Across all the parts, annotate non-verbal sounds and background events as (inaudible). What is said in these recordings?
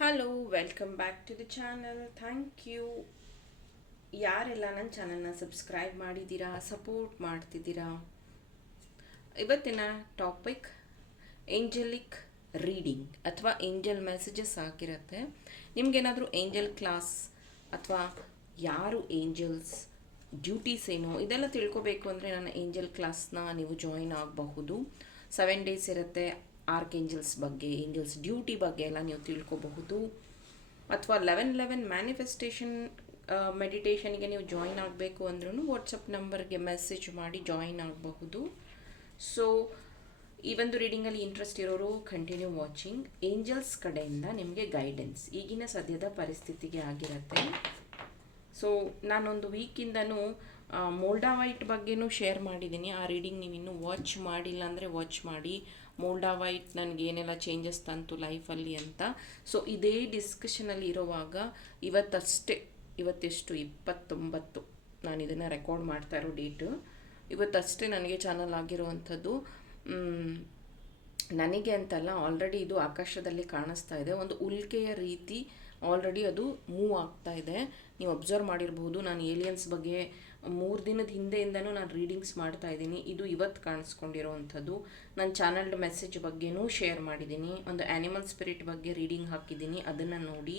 Hello welcome back to the channel thank you ಯಾರೆಲ್ಲ ನನ್ನ ಚಾನಲ್ನ ಸಬ್ಸ್ಕ್ರೈಬ್ ಮಾಡಿದ್ದೀರಾ ಸಪೋರ್ಟ್ ಮಾಡ್ತಿದ್ದೀರಾ? ಇವತ್ತಿನ ಟಾಪಿಕ್ ಏಂಜಲಿಕ್ ರೀಡಿಂಗ್ ಅಥವಾ ಏಂಜಲ್ ಮೆಸೇಜಸ್ ಆಗಿರುತ್ತೆ. ನಿಮಗೇನಾದರೂ ಏಂಜಲ್ ಕ್ಲಾಸ್ ಅಥವಾ ಯಾರು ಏಂಜಲ್ಸ್ ಡ್ಯೂಟೀಸ್ ಏನು, ಇದೆಲ್ಲ ತಿಳ್ಕೊಬೇಕು ಅಂದರೆ ನನ್ನ ಏಂಜಲ್ ಕ್ಲಾಸ್ನ ನೀವು ಜಾಯಿನ್ ಆಗಬಹುದು. ಸೆವೆನ್ ಡೇಸ್ ಇರುತ್ತೆ. ಆರ್ಕ್ ಏಂಜಲ್ಸ್ ಬಗ್ಗೆ ಏಂಜಲ್ಸ್ ಡ್ಯೂಟಿ ಬಗ್ಗೆ ಎಲ್ಲ ನೀವು ತಿಳ್ಕೊಬಹುದು. ಅಥವಾ ಲೆವೆನ್ ಲೆವೆನ್ ಮ್ಯಾನಿಫೆಸ್ಟೇಷನ್ ಮೆಡಿಟೇಷನ್ಗೆ ನೀವು ಜಾಯಿನ್ ಆಗಬೇಕು ಅಂದ್ರೂ ವಾಟ್ಸಪ್ ನಂಬರ್ಗೆ ಮೆಸೇಜ್ ಮಾಡಿ ಜಾಯಿನ್ ಆಗಬಹುದು. ಸೊ ಈ ಒಂದು ರೀಡಿಂಗಲ್ಲಿ ಇಂಟ್ರೆಸ್ಟ್ ಇರೋರು ಕಂಟಿನ್ಯೂ ವಾಚಿಂಗ್ ಏಂಜಲ್ಸ್ ಕಡೆಯಿಂದ ನಿಮಗೆ ಗೈಡೆನ್ಸ್ ಈಗಿನ ಸದ್ಯದ ಪರಿಸ್ಥಿತಿಗೆ ಆಗಿರುತ್ತೆ. ಸೊ ನಾನೊಂದು ವೀಕಿಂದನೂ ಮೋಲ್ಡಾವೈಟ್ ಬಗ್ಗೆನೂ ಶೇರ್ ಮಾಡಿದ್ದೀನಿ ಆ ರೀಡಿಂಗ್ ನೀವು ಇನ್ನೂ ವಾಚ್ ಮಾಡಿಲ್ಲ ಅಂದರೆ ವಾಚ್ ಮಾಡಿ. ಮೋಲ್ಡಾವೈಟ್ ನನಗೆ ಏನೆಲ್ಲ ಚೇಂಜಸ್ ತಂತು ಲೈಫಲ್ಲಿ ಅಂತ. ಸೊ ಇದೇ ಡಿಸ್ಕಷನಲ್ಲಿ ಇರೋವಾಗ ಇವತ್ತಷ್ಟೇ, ಇವತ್ತೆಷ್ಟು ಇಪ್ಪತ್ತೊಂಬತ್ತು ನಾನು ಇದನ್ನು ರೆಕಾರ್ಡ್ ಮಾಡ್ತಾ ಇರೋ ಡೇಟು ಇವತ್ತಷ್ಟೇ ನನಗೆ ಚಾನಲ್ ಆಗಿರುವಂಥದ್ದು ನನಗೆ ಅಂತಲ್ಲ ಆಲ್ರೆಡಿ ಇದು ಆಕಾಶದಲ್ಲಿ ಕಾಣಿಸ್ತಾ ಇದೆ. ಒಂದು ಉಲ್ಕೆಯ ರೀತಿ ಆಲ್ರೆಡಿ ಅದು ಮೂವ್ ಆಗ್ತಾ ಇದೆ. ನೀವು ಅಬ್ಸರ್ವ್ ಮಾಡಿರ್ಬೋದು, ನಾನು ಏಲಿಯನ್ಸ್ ಬಗ್ಗೆ ಮೂರು ದಿನದ ಹಿಂದೆಯಿಂದನೂ ನಾನು ರೀಡಿಂಗ್ಸ್ ಮಾಡ್ತಾ ಇದ್ದೀನಿ. ಇದು ಇವತ್ತು ಕಾಣಿಸ್ಕೊಂಡಿರೋವಂಥದ್ದು ನನ್ನ ಚಾನಲ್ಡ್ ಮೆಸೇಜ್ ಬಗ್ಗೆನೂ ಶೇರ್ ಮಾಡಿದ್ದೀನಿ. ಒಂದು ಆ್ಯನಿಮಲ್ ಸ್ಪಿರಿಟ್ ಬಗ್ಗೆ ರೀಡಿಂಗ್ ಹಾಕಿದ್ದೀನಿ. ಅದನ್ನು ನೋಡಿ.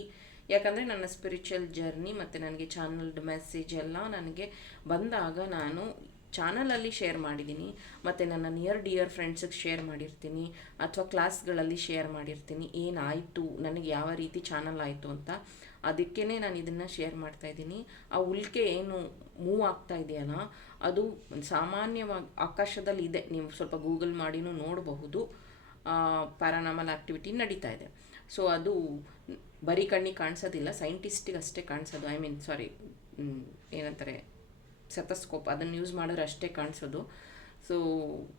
ಯಾಕಂದರೆ ನನ್ನ ಸ್ಪಿರಿಚುವಲ್ ಜರ್ನಿ ಮತ್ತು ನನಗೆ ಚಾನಲ್ಡ್ ಮೆಸೇಜ್ ಎಲ್ಲ ನನಗೆ ಬಂದಾಗ ನಾನು ಚಾನಲಲ್ಲಿ ಶೇರ್ ಮಾಡಿದ್ದೀನಿ. ಮತ್ತು ನನ್ನ ನಿಯರ್ ಡಿಯರ್ ಫ್ರೆಂಡ್ಸಿಗೆ ಶೇರ್ ಮಾಡಿರ್ತೀನಿ. ಅಥವಾ ಕ್ಲಾಸ್ಗಳಲ್ಲಿ ಶೇರ್ ಮಾಡಿರ್ತೀನಿ. ಏನಾಯಿತು? ನನಗೆ ಯಾವ ರೀತಿ ಚಾನಲ್ ಆಯಿತು ಅಂತ. ಅದಕ್ಕೇ ನಾನು ಇದನ್ನು ಶೇರ್ ಮಾಡ್ತಾ ಇದ್ದೀನಿ. ಆ ಉಲ್ಕೆ ಏನು ಮೂವ್ ಆಗ್ತಾ ಇದೆಯಲ್ಲ, ಅದು ಸಾಮಾನ್ಯವಾಗಿ ಆಕಾಶದಲ್ಲಿ ಇದೆ. ನೀವು ಸ್ವಲ್ಪ ಗೂಗಲ್ ಮಾಡಿನೂ ನೋಡಬಹುದು. ಪ್ಯಾರಾನಾಮಲ್ ಆ್ಯಕ್ಟಿವಿಟಿ ನಡೀತಾ ಇದೆ. ಸೊ, ಅದು ಬರೀ ಕಣ್ಣಿಗೆ ಕಾಣಿಸೋದಿಲ್ಲ, ಸೈಂಟಿಸ್ಟಿಗೆ ಅಷ್ಟೇ ಕಾಣಿಸೋದು. ಐ ಮೀನ್, ಸಾರಿ ಏನಂತಾರೆ, ಸೆತಸ್ಕೋಪ್, ಅದನ್ನು ಯೂಸ್ ಮಾಡಿದ್ರೆ ಅಷ್ಟೇ ಕಾಣಿಸೋದು. ಸೊ,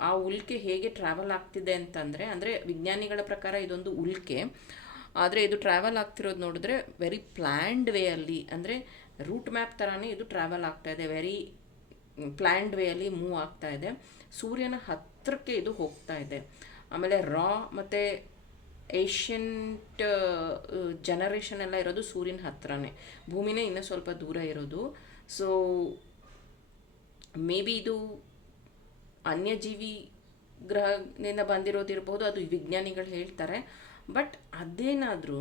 ಆ ಉಲ್ಕೆ ಹೇಗೆ ಟ್ರಾವೆಲ್ ಆಗ್ತಿದೆ ಅಂತಂದರೆ, ಅಂದರೆ ವಿಜ್ಞಾನಿಗಳ ಪ್ರಕಾರ ಇದೊಂದು ಉಲ್ಕೆ. ಆದರೆ ಇದು ಟ್ರಾವೆಲ್ ಆಗ್ತಿರೋದು ನೋಡಿದ್ರೆ ವೆರಿ ಪ್ಲ್ಯಾಂಡ್ ವೇ ಅಲ್ಲಿ, ಅಂದರೆ ರೂಟ್ ಮ್ಯಾಪ್ ಥರನೇ ಇದು ಟ್ರಾವೆಲ್ ಆಗ್ತಾ ಇದೆ. ವೆರಿ ಪ್ಲ್ಯಾಂಡ್ ವೇಯಲ್ಲಿ ಮೂವ್ ಆಗ್ತಾ ಇದೆ. ಸೂರ್ಯನ ಹತ್ತಿರಕ್ಕೆ ಇದು ಹೋಗ್ತಾ ಇದೆ. ಆಮೇಲೆ ರಾ ಮತ್ತು ಏಷ್ಯಂಟ್ ಜನರೇಷನ್ ಎಲ್ಲ ಇರೋದು ಸೂರ್ಯನ ಹತ್ತಿರನೇ ಭೂಮಿನೇ ಇನ್ನೂ ಸ್ವಲ್ಪ ದೂರ ಇರೋದು. ಸೊ ಮೇ ಬಿ ಇದು ಅನ್ಯಜೀವಿ ಗ್ರಹದಿಂದ ಬಂದಿರೋದಿರ್ಬೋದು, ಅದು ವಿಜ್ಞಾನಿಗಳು ಹೇಳ್ತಾರೆ. ಬಟ್ ಅದೇನಾದ್ರೂ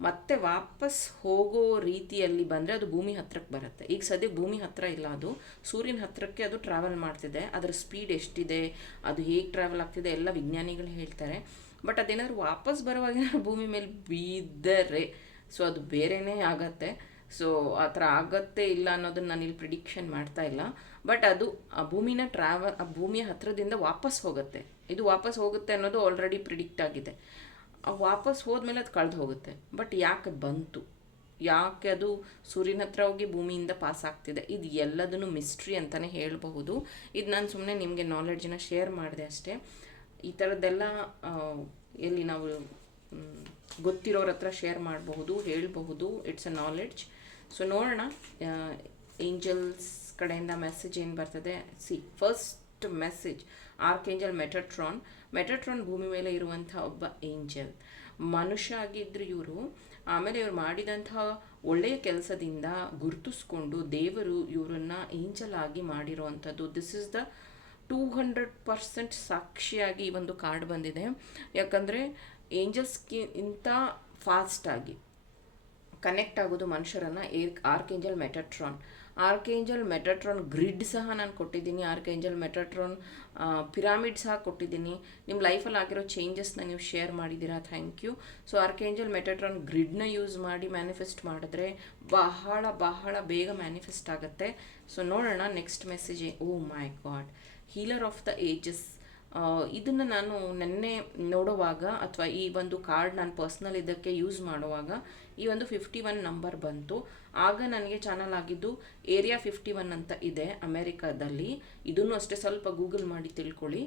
ಮತ್ತೆ ವಾಪಸ್ ಹೋಗೋ ರೀತಿಯಲ್ಲಿ ಬಂದರೆ ಅದು ಭೂಮಿ ಹತ್ತಿರಕ್ಕೆ ಬರುತ್ತೆ. ಈಗ ಸದ್ಯ ಭೂಮಿ ಹತ್ರ ಇಲ್ಲ ಅದು. ಸೂರ್ಯನ ಹತ್ತಿರಕ್ಕೆ ಅದು ಟ್ರಾವೆಲ್ ಮಾಡ್ತಿದೆ. ಅದರ ಸ್ಪೀಡ್ ಎಷ್ಟಿದೆ? ಅದು ಹೇಗೆ ಟ್ರಾವೆಲ್ ಆಗ್ತಿದೆ? ಎಲ್ಲ ವಿಜ್ಞಾನಿಗಳು ಹೇಳ್ತಾರೆ. ಬಟ್ ಅದೇನಾದ್ರು ವಾಪಸ್ ಬರುವಾಗ (laughs) ಭೂಮಿ ಮೇಲೆ ಬೀದರೆ ಸೊ ಅದು ಬೇರೆನೇ ಆಗತ್ತೆ. ಸೊ ಆ ಥರ ಆಗತ್ತೆ ಇಲ್ಲ ಅನ್ನೋದನ್ನ ನಾನು ಇಲ್ಲಿ ಪ್ರಿಡಿಕ್ಷನ್ ಮಾಡ್ತಾ ಇಲ್ಲ. ಬಟ್ ಅದು ಆ ಭೂಮಿನ ಟ್ರಾವೆಲ್ ಆ ಭೂಮಿಯ ಹತ್ರದಿಂದ ವಾಪಸ್ ಹೋಗುತ್ತೆ. ಇದು ವಾಪಸ್ ಹೋಗುತ್ತೆ ಅನ್ನೋದು ಆಲ್ರೆಡಿ ಪ್ರಿಡಿಕ್ಟ್ ಆಗಿದೆ. ವಾಪಸ್ ಹೋದ್ಮೇಲೆ ಅದು ಕಳೆದು ಹೋಗುತ್ತೆ. ಬಟ್ ಯಾಕೆ ಬಂತು? ಯಾಕೆ ಅದು ಸೂರ್ಯನ ಹತ್ರ ಹೋಗಿ ಭೂಮಿಯಿಂದ ಪಾಸ್ ಆಗ್ತಿದೆ? ಇದು ಎಲ್ಲದನ್ನು ಮಿಸ್ಟ್ರಿ ಅಂತಲೇ ಹೇಳಬಹುದು. ಇದು ನಾನು ಸುಮ್ಮನೆ ನಿಮಗೆ ನಾಲೆಡ್ಜನ್ನ ಶೇರ್ ಮಾಡಿದೆ ಅಷ್ಟೇ. ಈ ಥರದ್ದೆಲ್ಲ ಎಲ್ಲಿ ನಾವು ಗೊತ್ತಿರೋರ ಹತ್ರ ಶೇರ್ ಮಾಡಬಹುದು, ಹೇಳಬಹುದು. ಇಟ್ಸ್ ಅ ನಾಲೆಡ್ಜ್ ಸೊ ನೋಡೋಣ ಏಂಜಲ್ಸ್ ಕಡೆಯಿಂದ ಮೆಸೇಜ್ ಏನು ಬರ್ತದೆ? See first message. Arch angel Metatron. Metatron ಭೂಮಿ ಮೇಲೆ ಇರುವಂಥ ಒಬ್ಬ ಏಂಜಲ್. ಮನುಷ್ಯ ಆಗಿದ್ರು ಇವರು, ಆಮೇಲೆ ಇವರು ಮಾಡಿದಂತಹ ಒಳ್ಳೆಯ ಕೆಲಸದಿಂದ ಗುರುತಿಸ್ಕೊಂಡು ದೇವರು ಇವರನ್ನ ಏಂಜಲ್ ಆಗಿ ಮಾಡಿರುವಂಥದ್ದು. This is the two hundred percent ಸಾಕ್ಷಿಯಾಗಿ ಈ ಒಂದು ಕಾರ್ಡ್ ಬಂದಿದೆ. ಯಾಕಂದರೆ, ಏಂಜಲ್ಸ್ಗಿಂತ ಫಾಸ್ಟಾಗಿ ಕನೆಕ್ಟ್ ಆಗೋದು ಮನುಷ್ಯರನ್ನು ಏರ್ ಆರ್ಕೇಂಜಲ್ ಮೆಟಟ್ರಾನ್ ಆರ್ಕೇಂಜಲ್ ಮೆಟಟ್ರಾನ್ ಗ್ರಿಡ್ ಸಹ ನಾನು ಕೊಟ್ಟಿದ್ದೀನಿ. ಆರ್ಕೇಂಜಲ್ ಮೆಟಟ್ರಾನ್ ಪಿರಾಮಿಡ್ ಸಹ ಕೊಟ್ಟಿದ್ದೀನಿ. ನಿಮ್ಮ ಲೈಫಲ್ಲಿ ಆಗಿರೋ ಚೇಂಜಸ್ನ ನೀವು ಶೇರ್ ಮಾಡಿದ್ದೀರಾ? Thank you so archangel Metatron ಗ್ರಿಡ್ನ use ಮಾಡಿ ಮ್ಯಾನಿಫೆಸ್ಟ್ ಮಾಡಿದ್ರೆ ಬಹಳ ಬಹಳ ಬೇಗ ಮ್ಯಾನಿಫೆಸ್ಟ್ ಆಗುತ್ತೆ. ಸೊ ನೋಡೋಣ next message oh my god healer of the ages ಇದನ್ನು ನಾನು ನೆನ್ನೆ ನೋಡುವಾಗ ಅಥವಾ ಈ ಒಂದು ಕಾರ್ಡ್ ನಾನು ಪರ್ಸ್ನಲ್ ಇದಕ್ಕೆ ಯೂಸ್ ಮಾಡುವಾಗ ಈ ಒಂದು ಫಿಫ್ಟಿ ಒನ್ ನಂಬರ್ ಬಂತು. ಆಗ ನನಗೆ ಚಾನಲ್ ಆಗಿದ್ದು ಏರಿಯಾ ಫಿಫ್ಟಿ ಒನ್ ಅಂತ ಇದೆ ಅಮೇರಿಕಾದಲ್ಲಿ. ಇದನ್ನು ಅಷ್ಟೇ ಸ್ವಲ್ಪ ಗೂಗಲ್ ಮಾಡಿ ತಿಳ್ಕೊಳ್ಳಿ.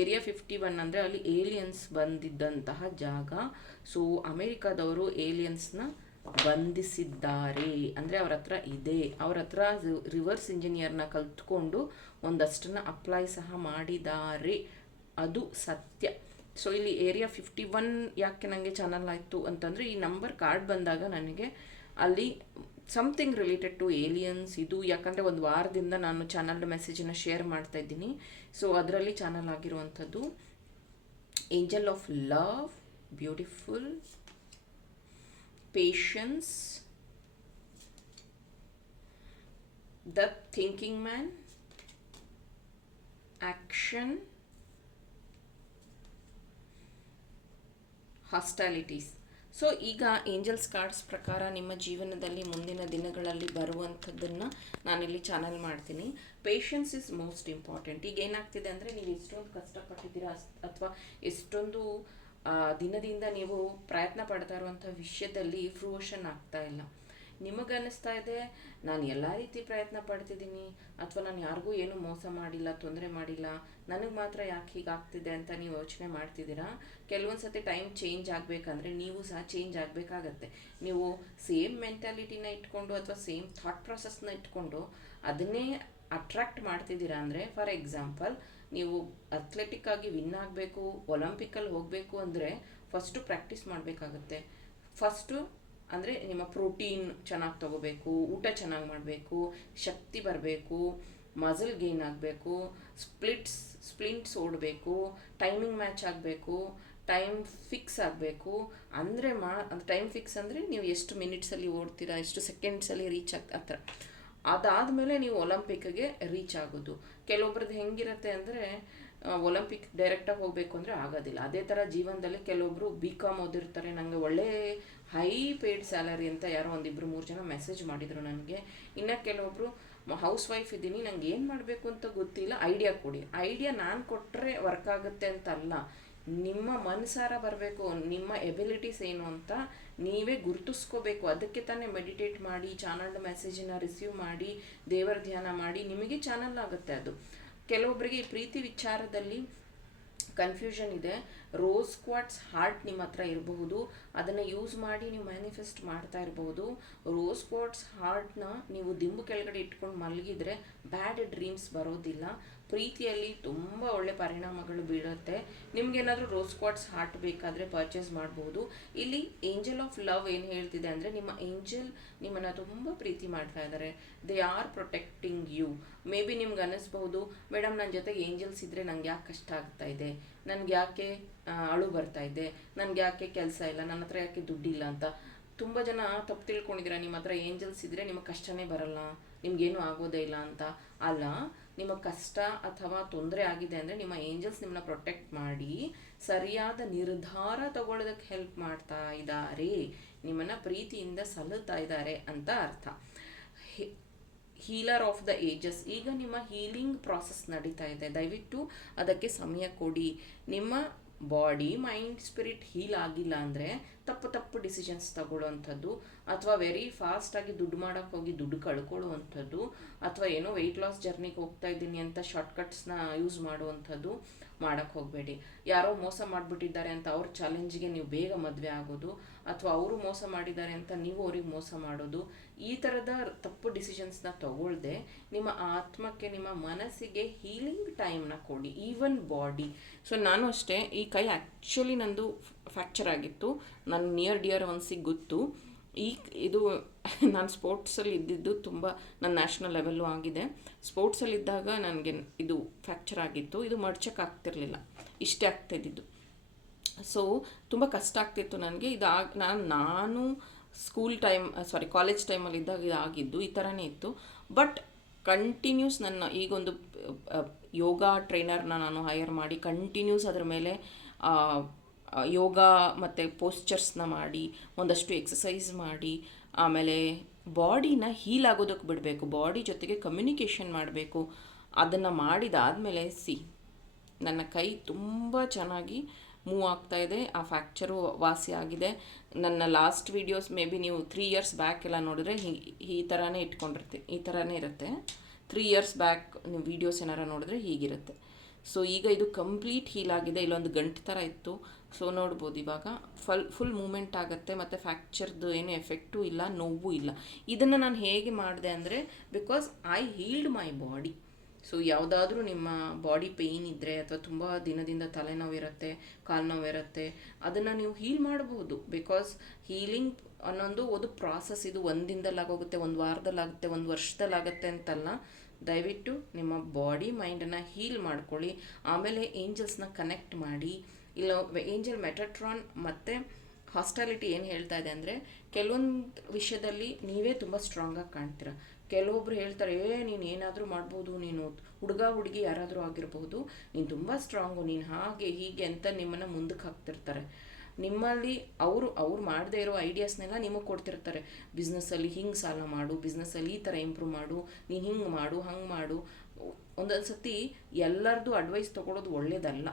ಏರಿಯಾ ಫಿಫ್ಟಿ ಒನ್ ಅಂದರೆ ಅಲ್ಲಿ ಏಲಿಯನ್ಸ್ ಬಂದಿದ್ದಂತಹ ಜಾಗ. ಸೊ ಅಮೇರಿಕಾದವರು ಏಲಿಯನ್ಸ್ನ ಬಂಧಿಸಿದ್ದಾರೆ. ಅಂದರೆ ಅವ್ರ ಹತ್ರ ಇದೆ. ಅವ್ರ ಹತ್ರ ರಿವರ್ಸ್ ಇಂಜಿನಿಯರ್ನ ಕಲ್ತ್ಕೊಂಡು ಒಂದಷ್ಟನ್ನು ಅಪ್ಲೈ ಸಹ ಮಾಡಿದ್ದಾರೆ. ಅದು ಸತ್ಯ. ಸೊ ಇಲ್ಲಿ ಏರಿಯಾ ಫಿಫ್ಟಿ ಒನ್ ಯಾಕೆ ನನಗೆ ಚಾನಲ್ ಆಯಿತು ಅಂತಂದರೆ, ಈ ನಂಬರ್ ಕಾರ್ಡ್ ಬಂದಾಗ ನನಗೆ ಅಲ್ಲಿ ಸಮಥಿಂಗ್ ರಿಲೇಟೆಡ್ ಟು ಏಲಿಯನ್ಸ್ ಇದು, ಯಾಕಂದರೆ ಒಂದು ವಾರದಿಂದ ನಾನು ಚಾನಲ್ ಮೆಸೇಜನ್ನು ಶೇರ್ ಮಾಡ್ತಾ ಇದ್ದೀನಿ. ಸೊ ಅದರಲ್ಲಿ ಚಾನಲ್ ಆಗಿರುವಂಥದ್ದು angel of love beautiful patience the thinking man action hostilities so ಈಗ ಏಂಜಲ್ಸ್ ಕಾರ್ಡ್ಸ್ ಪ್ರಕಾರ ನಿಮ್ಮ ಜೀವನದಲ್ಲಿ ಮುಂದಿನ ದಿನಗಳಲ್ಲಿ ಬರುವಂಥದ್ದನ್ನು ನಾನಿಲ್ಲಿ ಚಾನಲ್ ಮಾಡ್ತೀನಿ. ಪೇಷನ್ಸ್ ಇಸ್ ಮೋಸ್ಟ್ ಇಂಪಾರ್ಟೆಂಟ್ ಈಗ ಏನಾಗ್ತಿದೆ ಅಂದರೆ ನೀವು ಎಷ್ಟೊಂದು ಕಷ್ಟಪಟ್ಟಿದ್ದೀರಾ ಅಥವಾ ಎಷ್ಟೊಂದು ದಿನದಿಂದ ನೀವು ಪ್ರಯತ್ನ ಪಡ್ತಾ ಇರುವಂಥ ವಿಷಯದಲ್ಲಿ ಫ್ರೂಷನ್ ಆಗ್ತಾ ಇಲ್ಲ. ನಿಮಗನ್ನಿಸ್ತಾ ಇದೆ? ನಾನು ಎಲ್ಲ ರೀತಿ ಪ್ರಯತ್ನ ಪಡ್ತಿದ್ದೀನಿ. ಅಥವಾ ನಾನು ಯಾರಿಗೂ ಏನು ಮೋಸ ಮಾಡಿಲ್ಲ, ತೊಂದರೆ ಮಾಡಿಲ್ಲ, ನನಗೆ ಮಾತ್ರ ಯಾಕೆ ಹೀಗಾಗ್ತಿದೆ ಅಂತ ನೀವು ಯೋಚನೆ ಮಾಡ್ತಿದ್ದೀರಾ? ಕೆಲವೊಂದು ಸತಿ ಟೈಮ್ ಚೇಂಜ್ ಆಗಬೇಕಂದ್ರೆ ನೀವು ಸಹ ಚೇಂಜ್ ಆಗಬೇಕಾಗತ್ತೆ. ನೀವು ಸೇಮ್ ಮೆಂಟಾಲಿಟಿನ ಇಟ್ಕೊಂಡು ಅಥವಾ ಸೇಮ್ ಥಾಟ್ ಪ್ರೊಸೆಸ್ನ ಇಟ್ಕೊಂಡು ಅದನ್ನೇ ಅಟ್ರಾಕ್ಟ್ ಮಾಡ್ತಿದ್ದೀರಾ ಅಂದರೆ, ಫಾರ್ ಎಕ್ಸಾಂಪಲ್, ನೀವು ಅಥ್ಲೆಟಿಕ್ ಆಗಿ ವಿನ್ ಆಗಬೇಕು ಒಲಂಪಿಕಲ್ಲಿ ಹೋಗಬೇಕು ಅಂದರೆ ಫಸ್ಟು ಪ್ರಾಕ್ಟೀಸ್ ಮಾಡಬೇಕಾಗತ್ತೆ. ಫಸ್ಟು ಅಂದರೆ ನಿಮ್ಮ ಪ್ರೋಟೀನ್ ಚೆನ್ನಾಗಿ ತಗೋಬೇಕು, ಊಟ ಚೆನ್ನಾಗಿ ಮಾಡಬೇಕು, ಶಕ್ತಿ ಬರಬೇಕು ಮಸಲ್ ಗೇನ್ ಆಗಬೇಕು ಸ್ಪ್ಲಿಟ್ಸ್ ಸ್ಪ್ಲಿಂಟ್ಸ್ ಓಡಬೇಕು ಟೈಮಿಂಗ್ ಮ್ಯಾಚ್ ಆಗಬೇಕು ಟೈಮ್ ಫಿಕ್ಸ್ ಆಗಬೇಕು. ಅಂದರೆ ಮಾ ಟೈಮ್ ಫಿಕ್ಸ್ ಅಂದರೆ ನೀವು ಎಷ್ಟು ಮಿನಿಟ್ಸಲ್ಲಿ ಓಡ್ತೀರಾ, ಎಷ್ಟು ಸೆಕೆಂಡ್ಸಲ್ಲಿ ರೀಚ್ ಆಗ, ಆ ಥರ. ಅದಾದಮೇಲೆ ನೀವು ಒಲಂಪಿಕ್ಗೆ ರೀಚ್ ಆಗೋದು. ಕೆಲವೊಬ್ರದ್ದು ಹೆಂಗಿರುತ್ತೆ ಅಂದರೆ ಒಲಿಂಪಿಕ್ ಡೈರೆಕ್ಟಾಗಿ ಹೋಗಬೇಕು ಅಂದರೆ ಆಗೋದಿಲ್ಲ. ಅದೇ ಥರ ಜೀವನದಲ್ಲಿ ಕೆಲವೊಬ್ಬರು ಬಿ ಕಾಮ್ ಓದಿರ್ತಾರೆ. ನನಗೆ ಒಳ್ಳೆ ಹೈ ಪೇಯ್ಡ್ ಸ್ಯಾಲರಿ ಅಂತ ಯಾರೋ ಒಂದಿಬ್ಬರು ಮೂರು ಜನ ಮೆಸೇಜ್ ಮಾಡಿದರು ನನಗೆ. ಇನ್ನು ಕೆಲವೊಬ್ಬರು ಹೌಸ್ ವೈಫ್ ಇದ್ದೀನಿ. ನಂಗೆ ಏನು ಮಾಡಬೇಕು ಅಂತ ಗೊತ್ತಿಲ್ಲ. ಐಡಿಯಾ ಕೊಡಿ. ಐಡಿಯಾ ನಾನು ಕೊಟ್ಟರೆ ವರ್ಕ್ ಆಗುತ್ತೆ ಅಂತ ಅಲ್ಲ ನಿಮ್ಮ ಮನಸಾರ ಬರಬೇಕು. ನಿಮ್ಮ ಎಬಿಲಿಟೀಸ್ ಏನು ಅಂತ ನೀವೇ ಗುರುತಿಸ್ಕೋಬೇಕು. ಅದಕ್ಕೆ ತಾನೇ ಮೆಡಿಟೇಟ್ ಮಾಡಿ ಚಾನಲ್ ಮೆಸೇಜನ್ನ ರಿಸೀವ್ ಮಾಡಿ, ದೇವರ ಧ್ಯಾನ ಮಾಡಿ, ನಿಮಗೆ ಚಾನಲ್ ಆಗುತ್ತೆ ಅದು. ಕೆಲವೊಬ್ಬರಿಗೆ ಈ ಪ್ರೀತಿ ವಿಚಾರದಲ್ಲಿ ಕನ್ಫ್ಯೂಷನ್ ಇದೆ. ರೋಸ್ ಕ್ವಾಟ್ಸ್ ಹಾರ್ಟ್ ನಿಮ್ಮ ಹತ್ರ ಇರಬಹುದು, ಅದನ್ನು ಯೂಸ್ ಮಾಡಿ ನೀವು ಮ್ಯಾನಿಫೆಸ್ಟ್ ಮಾಡ್ತಾ ಇರಬಹುದು. ರೋಸ್ ಕ್ವಾಟ್ಸ್ ಹಾರ್ಟ್ನ ನೀವು ದಿಂಬು ಕೆಳಗಡೆ ಇಟ್ಕೊಂಡು ಮಲಗಿದ್ರೆ ಬ್ಯಾಡ್ ಡ್ರೀಮ್ಸ್ ಬರೋದಿಲ್ಲ. ಪ್ರೀತಿಯಲ್ಲಿ ತುಂಬ ಒಳ್ಳೆ ಪರಿಣಾಮಗಳು ಬೀಳುತ್ತೆ. ನಿಮ್ಗೇನಾದರೂ ರೋಸ್ ಕ್ವಾಟ್ಸ್ ಹಾರ್ಟ್ ಬೇಕಾದರೆ ಪರ್ಚೇಸ್ ಮಾಡಬಹುದು. ಇಲ್ಲಿ ಏಂಜಲ್ ಆಫ್ ಲವ್ ಏನು ಹೇಳ್ತಿದೆ ಅಂದರೆ ನಿಮ್ಮ ಏಂಜಲ್ ನಿಮ್ಮನ್ನು ತುಂಬ ಪ್ರೀತಿ ಮಾಡ್ತಾ ಇದ್ದಾರೆ. They are protecting you. May be ನಿಮ್ಗೆ ಅನ್ನಿಸ್ಬಹುದು, ಮೇಡಮ್ ನನ್ನ ಜೊತೆಗೆ ಏಂಜಲ್ಸ್ ಇದ್ದರೆ ನಂಗೆ ಯಾಕೆ ಕಷ್ಟ ಆಗ್ತಾ ಇದೆ? ನನಗೆ ಯಾಕೆ ಅಳು ಬರ್ತಾ ಇದೆ. ನನಗೆ ಯಾಕೆ ಕೆಲಸ ಇಲ್ಲ? ನನ್ನ ಹತ್ರ ಯಾಕೆ ದುಡ್ಡಿಲ್ಲ ಅಂತ. ತುಂಬ ಜನ ತಪ್ಪು ತಿಳ್ಕೊಂಡಿದ್ದೀರಾ? ನಿಮ್ಮ ಹತ್ರ ಏಂಜಲ್ಸ್ ಇದ್ದರೆ ನಿಮಗೆ ಕಷ್ಟನೇ ಬರಲ್ಲ. ನಿಮ್ಗೇನು ಆಗೋದೇ ಇಲ್ಲ ಅಂತ. ಅಲ್ಲ, ನಿಮ್ಮ ಕಷ್ಟ ಅಥವಾ ತೊಂದರೆ ಆಗಿದೆ ಅಂದರೆ ನಿಮ್ಮ ಏಂಜಲ್ಸ್ ನಿಮ್ಮನ್ನ ಪ್ರೊಟೆಕ್ಟ್ ಮಾಡಿ ಸರಿಯಾದ ನಿರ್ಧಾರ ತಗೊಳ್ಳೋದಕ್ಕೆ ಹೆಲ್ಪ್ ಮಾಡ್ತಾ ಇದ್ದಾರೆ. ನಿಮ್ಮನ್ನು ಪ್ರೀತಿಯಿಂದ ಸಲ್ಲುತ್ತಾ ಇದ್ದಾರೆ ಅಂತ ಅರ್ಥ. Healer of the ages. ಈಗ ನಿಮ್ಮ ಹೀಲಿಂಗ್ ಪ್ರಾಸೆಸ್ ನಡೀತಾ ಇದೆ. ದಯವಿಟ್ಟು ಅದಕ್ಕೆ ಸಮಯ ಕೊಡಿ. ನಿಮ್ಮ ಬಾಡಿ ಮೈಂಡ್ ಸ್ಪಿರಿಟ್ ಹೀಲ್ ಆಗಿಲ್ಲ ಅಂದರೆ ತಪ್ಪು ತಪ್ಪು ಡಿಸಿಷನ್ಸ್ ತಗೊಳ್ಳೋವಂಥದ್ದು, ಅಥವಾ ವೆರಿ ಫಾಸ್ಟಾಗಿ ದುಡ್ಡು ಮಾಡೋಕೆ ಹೋಗಿ ದುಡ್ಡು ಕಳ್ಕೊಳ್ಳುವಂಥದ್ದು, ಅಥವಾ ಏನೋ ವೆಯ್ಟ್ ಲಾಸ್ ಜರ್ನಿಗೆ ಹೋಗ್ತಾ ಇದ್ದೀನಿ ಅಂತ ಶಾರ್ಟ್ಕಟ್ಸ್ನ ಯೂಸ್ ಮಾಡುವಂಥದ್ದು ಮಾಡೋಕ್ಕೆ ಹೋಗಬೇಡಿ. ಯಾರೋ ಮೋಸ ಮಾಡಿಬಿಟ್ಟಿದ್ದಾರೆ ಅಂತ ಅವ್ರ ಚಾಲೆಂಜಿಗೆ ನೀವು ಬೇಗ ಮದುವೆ ಆಗೋದು, ಅಥವಾ ಅವರು ಮೋಸ ಮಾಡಿದ್ದಾರೆ ಅಂತ ನೀವು ಅವ್ರಿಗೆ ಮೋಸ ಮಾಡೋದು, ಈ ಥರದ ತಪ್ಪು ಡಿಸಿಷನ್ಸ್ನ ತಗೊಳ್ದೆ ನಿಮ್ಮ ಆತ್ಮಕ್ಕೆ, ನಿಮ್ಮ ಮನಸ್ಸಿಗೆ ಹೀಲಿಂಗ್ ಟೈಮ್ನ ಕೊಡಿ ಈವನ್ ಬಾಡಿ ಸೊ ನಾನು ಅಷ್ಟೇ ಈ ಕೈ ಆ್ಯಕ್ಚುಲಿ ನಂದು ಫ್ಯಾಕ್ಚರ್ ಆಗಿತ್ತು. ನನ್ನ ನಿಯರ್ ಡಿಯರ್ ಒನ್ಸಿಗೆ ಗೊತ್ತು. ಈ ಇದು ನಾನು ಸ್ಪೋರ್ಟ್ಸಲ್ಲಿ ಇದ್ದಿದ್ದು ತುಂಬ ನನ್ನ ನ್ಯಾಷನಲ್ ಲೆವೆಲ್ಲು ಆಗಿದೆ. ಸ್ಪೋರ್ಟ್ಸಲ್ಲಿದ್ದಾಗ ನನಗೆ ಇದು ಫ್ರ್ಯಾಕ್ಚರ್ ಆಗಿತ್ತು. ಇದು ಮಡ್ಚಕ್ಕೆ ಆಗ್ತಿರಲಿಲ್ಲ. ಇಷ್ಟೇ ಆಗ್ತಾಯಿದ್ದಿದ್ದು ಸೊ ತುಂಬ ಕಷ್ಟ ಆಗ್ತಿತ್ತು ನನಗೆ. ಇದು ಆಗ, ನಾನು ನಾನು ಸ್ಕೂಲ್ ಟೈಮ್ ಸಾರಿ ಕಾಲೇಜ್ ಟೈಮಲ್ಲಿ ಇದ್ದಾಗ ಇದಾಗಿದ್ದು ಈ ಥರನೇ ಇತ್ತು. ಬಟ್ ಕಂಟಿನ್ಯೂಸ್ ನನ್ನ ಈಗೊಂದು ಯೋಗ ಟ್ರೈನರ್ನ ನಾನು ಹೈಯರ್ ಮಾಡಿ ಕಂಟಿನ್ಯೂಸ್ ಅದರ ಮೇಲೆ ಯೋಗ ಮತ್ತು ಪೋಸ್ಚರ್ಸ್ನ ಮಾಡಿ, ಒಂದಷ್ಟು ಎಕ್ಸಸೈಸ್ ಮಾಡಿ, ಆಮೇಲೆ ಬಾಡಿನ ಹೀಲ್ ಆಗೋದಕ್ಕೆ ಬಿಡಬೇಕು. ಬಾಡಿ ಜೊತೆಗೆ ಕಮ್ಯುನಿಕೇಷನ್ ಮಾಡಬೇಕು. ಅದನ್ನು ಮಾಡಿದಾದಮೇಲೆ ಸಿ, ನನ್ನ ಕೈ ತುಂಬ ಚೆನ್ನಾಗಿ ಮೂವ್ ಆಗ್ತಾ ಇದೆ. ಆ ಫ್ಯಾಕ್ಚರು ವಾಸಿ ಆಗಿದೆ. ನನ್ನ ಲಾಸ್ಟ್ ವೀಡಿಯೋಸ್ ಮೇ ಬಿ ನೀವು ತ್ರೀ ಇಯರ್ಸ್ ಬ್ಯಾಕ್ ಎಲ್ಲ ನೋಡಿದ್ರೆ ಹೀ, ಈ ಥರನೇ ಇಟ್ಕೊಂಡಿರ್ತೀನಿ ಈ ಥರನೇ ಇರುತ್ತೆ. ತ್ರೀ ಇಯರ್ಸ್ ಬ್ಯಾಕ್ ನೀವು ವೀಡಿಯೋಸ್ ಏನಾರ ನೋಡಿದ್ರೆ ಹೀಗಿರುತ್ತೆ. ಸೊ ಈಗ ಇದು ಕಂಪ್ಲೀಟ್ ಹೀಲ್ ಆಗಿದೆ. ಇಲ್ಲೊಂದು ಗಂಟು ಥರ ಇತ್ತು. ಸೊ ನೋಡ್ಬೋದು ಇವಾಗ. ಫಲ್ ಫುಲ್ ಮೂಮೆಂಟ್ ಆಗುತ್ತೆ ಮತ್ತು ಫ್ಯಾಕ್ಚರ್ದು ಏನು ಎಫೆಕ್ಟು ಇಲ್ಲ, ನೋವು ಇಲ್ಲ. ಇದನ್ನು ನಾನು ಹೇಗೆ ಮಾಡಿದೆ ಅಂದರೆ because I healed my body so ಯಾವುದಾದ್ರೂ ನಿಮ್ಮ ಬಾಡಿ ಪೇಯ್ನ್ ಇದ್ದರೆ ಅಥವಾ ತುಂಬ ದಿನದಿಂದ ತಲೆನೋವು ಇರುತ್ತೆ ಕಾಲು ನೋವು ಇರುತ್ತೆ, ಅದನ್ನು ನೀವು ಹೀಲ್ ಮಾಡಬಹುದು ಬಿಕಾಸ್ ಹೀಲಿಂಗ್ ಅನ್ನೊಂದು, ಒಂದು ಪ್ರಾಸೆಸ್ ಇದು ಒಂದು ದಿನದಲ್ಲಾಗೋಗುತ್ತೆ ಒಂದು ವಾರದಲ್ಲಾಗುತ್ತೆ, ಒಂದು ವರ್ಷದಲ್ಲಾಗುತ್ತೆ ಅಂತಲ್ಲ ದಯವಿಟ್ಟು ನಿಮ್ಮ ಬಾಡಿ ಮೈಂಡನ್ನು ಹೀಲ್ ಮಾಡ್ಕೊಳ್ಳಿ. ಆಮೇಲೆ ಏಂಜಲ್ಸ್ನ ಕನೆಕ್ಟ್ ಮಾಡಿ. ಇಲ್ಲ ಏಂಜಲ್ ಮೆಟಟ್ರಾನ್ ಮತ್ತು ಹಾಸ್ಟಾಲಿಟಿ ಏನು ಹೇಳ್ತಾ ಇದೆ ಅಂದರೆ, ಕೆಲವೊಂದು ವಿಷಯದಲ್ಲಿ ನೀವೇ ತುಂಬ ಸ್ಟ್ರಾಂಗಾಗಿ ಕಾಣ್ತೀರ. ಕೆಲವೊಬ್ರು ಹೇಳ್ತಾರೆ, ಏ, ನೀನು ಏನಾದರೂ ಮಾಡ್ಬೋದು, ನೀನು ಹುಡುಗ, ಹುಡುಗಿ ಯಾರಾದರೂ ಆಗಿರಬಹುದು. ನೀನು ತುಂಬ ಸ್ಟ್ರಾಂಗು ನೀನು ಹಾಗೆ ಹೀಗೆ ಅಂತ ನಿಮ್ಮನ್ನು ಮುಂದಕ್ಕೆ ಹಾಕ್ತಿರ್ತಾರೆ. ನಿಮ್ಮಲ್ಲಿ ಅವರು, ಅವ್ರು ಮಾಡದೇ ಇರೋ ಐಡಿಯಾಸ್ನೆಲ್ಲ ನಿಮಗೆ ಕೊಡ್ತಿರ್ತಾರೆ. ಬಿಸ್ನೆಸ್ಸಲ್ಲಿ ಹಿಂಗೆ ಸಾಲ ಮಾಡು, ಬಿಸ್ನೆಸ್ಸಲ್ಲಿ ಈ ಥರ ಇಂಪ್ರೂವ್ ಮಾಡು, ನೀನು ಹಿಂಗೆ ಮಾಡು, ಹಂಗೆ ಮಾಡು. ಒಂದೊಂದು ಸತಿ ಎಲ್ಲರದು ಅಡ್ವೈಸ್ ತೊಗೊಳೋದು ಒಳ್ಳೇದಲ್ಲ,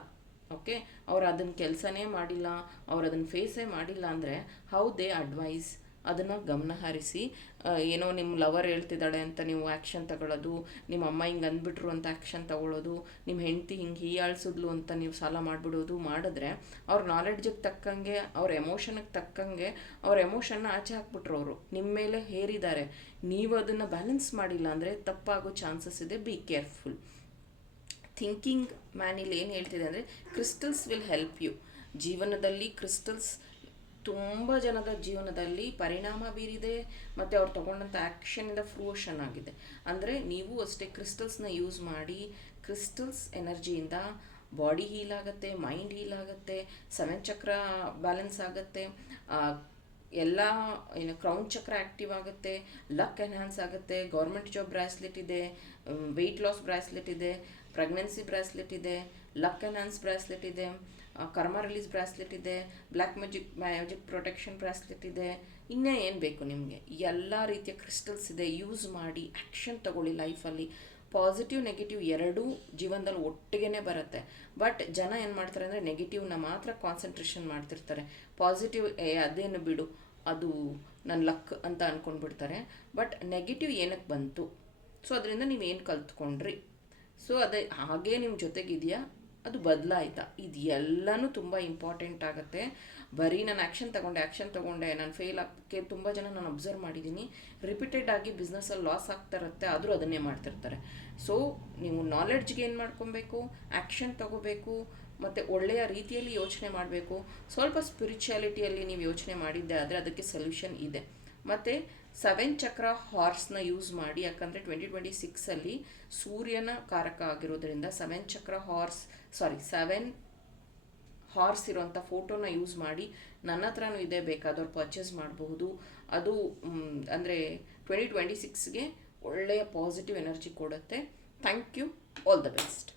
ಓಕೆ? ಅವ್ರು ಅದನ್ನು ಕೆಲಸನೇ ಮಾಡಿಲ್ಲ, ಅವ್ರು ಅದನ್ನು ಫೇಸೇ ಮಾಡಿಲ್ಲ ಅಂದರೆ ಹೌ ದೇ ಅಡ್ವೈಸ್. ಅದನ್ನು ಗಮನ ಹರಿಸಿ ಏನೋ ನಿಮ್ಮ ಲವರ್ ಹೇಳ್ತಿದ್ದಾಳೆ ಅಂತ ನೀವು ಆ್ಯಕ್ಷನ್ ತಗೊಳ್ಳೋದು, ನಿಮ್ಮ ಅಮ್ಮ ಹಿಂಗೆ ಅಂದ್ಬಿಟ್ರು ಅಂತ ಆ್ಯಕ್ಷನ್ ತಗೊಳ್ಳೋದು ನಿಮ್ಮ ಹೆಂಡತಿ ಹಿಂಗೆ ಹೀಯಾಳ್ಸಿದ್ಲು ಅಂತ ನೀವು ಸಾಲ ಮಾಡಿಬಿಡೋದು ಮಾಡಿದ್ರೆ, ಅವ್ರ ನಾಲೆಡ್ಜಿಗೆ ತಕ್ಕಂಗೆ, ಅವ್ರ ಎಮೋಷನಿಗೆ ತಕ್ಕಂಗೆ ಅವ್ರ ಎಮೋಷನ್ನ ಆಚೆ ಹಾಕ್ಬಿಟ್ರು ಅವರು. ನಿಮ್ಮ ಮೇಲೆ ಹೇರಿದ್ದಾರೆ. ನೀವು ಅದನ್ನು ಬ್ಯಾಲೆನ್ಸ್ ಮಾಡಿಲ್ಲ ಅಂದರೆ ತಪ್ಪಾಗೋ ಚಾನ್ಸಸ್ ಇದೆ. ಬಿ ಕೇರ್ಫುಲ್ ಥಿಂಕಿಂಗ್ ಮ್ಯಾನಿಲ್ ಏನು ಹೇಳ್ತಿದೆ ಅಂದರೆ ಕ್ರಿಸ್ಟಲ್ಸ್ ವಿಲ್ ಹೆಲ್ಪ್ ಯು ಜೀವನದಲ್ಲಿ ಕ್ರಿಸ್ಟಲ್ಸ್ ತುಂಬ ಜನದ ಜೀವನದಲ್ಲಿ ಪರಿಣಾಮ ಬೀರಿದೆ ಮತ್ತು ಅವ್ರು ತಗೊಂಡಂಥ ಆ್ಯಕ್ಷನಿಂದ ಫ್ರೂಷನ್ ಆಗಿದೆ. ಅಂದರೆ ನೀವು ಅಷ್ಟೇ ಕ್ರಿಸ್ಟಲ್ಸ್ನ ಯೂಸ್ ಮಾಡಿ ಕ್ರಿಸ್ಟಲ್ಸ್ ಎನರ್ಜಿಯಿಂದ ಬಾಡಿ ಹೀಲ್ ಆಗುತ್ತೆ ಮೈಂಡ್ ಹೀಲ್ ಆಗುತ್ತೆ ಸೆವೆನ್ ಚಕ್ರ ಬ್ಯಾಲೆನ್ಸ್ ಆಗುತ್ತೆ ಎಲ್ಲ, ಏನು ಕ್ರೌನ್ ಚಕ್ರ ಆ್ಯಕ್ಟಿವ್ ಆಗುತ್ತೆ ಲಕ್ ಎನ್ಹ್ಯಾನ್ಸ್ ಆಗುತ್ತೆ ಗೌರ್ಮೆಂಟ್ ಜಾಬ್ ಬ್ರಾಸ್ಲೆಟ್ ಇದೆ ವೆಯ್ಟ್ ಲಾಸ್ ಬ್ರಾಸ್ಲೆಟ್ ಇದೆ ಪ್ರೆಗ್ನೆನ್ಸಿ ಬ್ರಾಸ್ಲೆಟ್ ಇದೆ ಲಕ್ ಎನ್ಹ್ಯಾನ್ಸ್ ಬ್ರಾಸ್ಲೆಟ್ ಇದೆ. ಕರ್ಮ ರಿಲೀಸ್ ಬ್ರಾಸ್ಲೆಟ್ ಇದೆ black magic magic protection bracelet ಇದೆ, ಇನ್ನೇ ಏನು ಬೇಕು ನಿಮಗೆ? ಎಲ್ಲ ರೀತಿಯ ಕ್ರಿಸ್ಟಲ್ಸ್ ಇದೆ ಯೂಸ್ ಮಾಡಿ ಆ್ಯಕ್ಷನ್ ತಗೊಳ್ಳಿ ಲೈಫಲ್ಲಿ ಪಾಸಿಟಿವ್ ನೆಗೆಟಿವ್ ಎರಡೂ ಜೀವನದಲ್ಲಿ ಒಟ್ಟಿಗೆ ಬರುತ್ತೆ. ಬಟ್ ಜನ ಏನು ಮಾಡ್ತಾರೆ ಅಂದರೆ ನೆಗೆಟಿವ್ನ ಮಾತ್ರ ಕಾನ್ಸಂಟ್ರೇಷನ್ ಮಾಡ್ತಿರ್ತಾರೆ. ಪಾಸಿಟಿವ್ ಏ, ಅದೇನು ಬಿಡು, ಅದು ನನ್ನ ಲಕ್ ಅಂತ ಅಂದ್ಕೊಂಡ್ಬಿಡ್ತಾರೆ ಬಟ್ ನೆಗೆಟಿವ್ ಏನಕ್ಕೆ ಬಂತು? ಸೊ ಅದರಿಂದ ನೀವೇನು ಕಲ್ತ್ಕೊಂಡ್ರಿ? ಸೊ ಅದೇ, ಹಾಗೇ ನಿಮ್ಮ ಜೊತೆಗಿದೆಯಾ? ಅದು ಬದಲಾಯ್ತಾ? ಇದು ಎಲ್ಲನೂ ತುಂಬ ಇಂಪಾರ್ಟೆಂಟ್ ಆಗುತ್ತೆ. ಬರೀ ನಾನು ಆ್ಯಕ್ಷನ್ ತಗೊಂಡೆ ಆ್ಯಕ್ಷನ್ ತಗೊಂಡೆ, ನಾನು ಫೇಲ್ ಆಗಕ್ಕೆ ತುಂಬ ಜನ ನಾನು ಅಬ್ಸರ್ವ್ ಮಾಡಿದ್ದೀನಿ ರಿಪೀಟೆಡ್ ಆಗಿ ಬಿಸ್ನೆಸ್ಸಲ್ಲಿ ಲಾಸ್ ಆಗ್ತಾ ಇರುತ್ತೆ, ಆದರೂ ಅದನ್ನೇ ಮಾಡ್ತಿರ್ತಾರೆ. ಸೊ ನೀವು ನಾಲೆಡ್ಜ್ಗೆ ಏನು ಮಾಡ್ಕೊಬೇಕು? ಆ್ಯಕ್ಷನ್ ತಗೋಬೇಕು, ಮತ್ತು ಒಳ್ಳೆಯ ರೀತಿಯಲ್ಲಿ ಯೋಚನೆ ಮಾಡಬೇಕು. ಸ್ವಲ್ಪ ಸ್ಪಿರಿಚುಯಾಲಿಟಿಯಲ್ಲಿ ನೀವು ಯೋಚನೆ ಮಾಡಿದ್ದೆ, ಆದರೆ ಅದಕ್ಕೆ ಸೊಲ್ಯೂಷನ್ ಇದೆ. ಮತ್ತು ಸೆವೆನ್ ಚಕ್ರ ಹಾರ್ಸ್ನ ಯೂಸ್ ಮಾಡಿ, ಯಾಕಂದರೆ ಟ್ವೆಂಟಿ ಟ್ವೆಂಟಿ ಸಿಕ್ಸಲ್ಲಿ ಸೂರ್ಯನ ಕಾರಕ ಆಗಿರೋದ್ರಿಂದ ಸೆವೆನ್ ಚಕ್ರ ಹಾರ್ಸ್ ಸಾರಿ ಸೆವೆನ್ ಹಾರ್ಸ್ ಇರೋಂಥ ಫೋಟೋನ ಯೂಸ್ ಮಾಡಿ ನನ್ನ ಹತ್ರನೂ ಇದೆ, ಬೇಕಾದವ್ರು ಪರ್ಚೇಸ್ ಮಾಡಬಹುದು. ಅದು ಅಂದರೆ ಟ್ವೆಂಟಿ ಟ್ವೆಂಟಿ ಸಿಕ್ಸ್ಗೆ ಒಳ್ಳೆಯ ಪಾಸಿಟಿವ್ ಎನರ್ಜಿ ಕೊಡುತ್ತೆ. Thank you all the best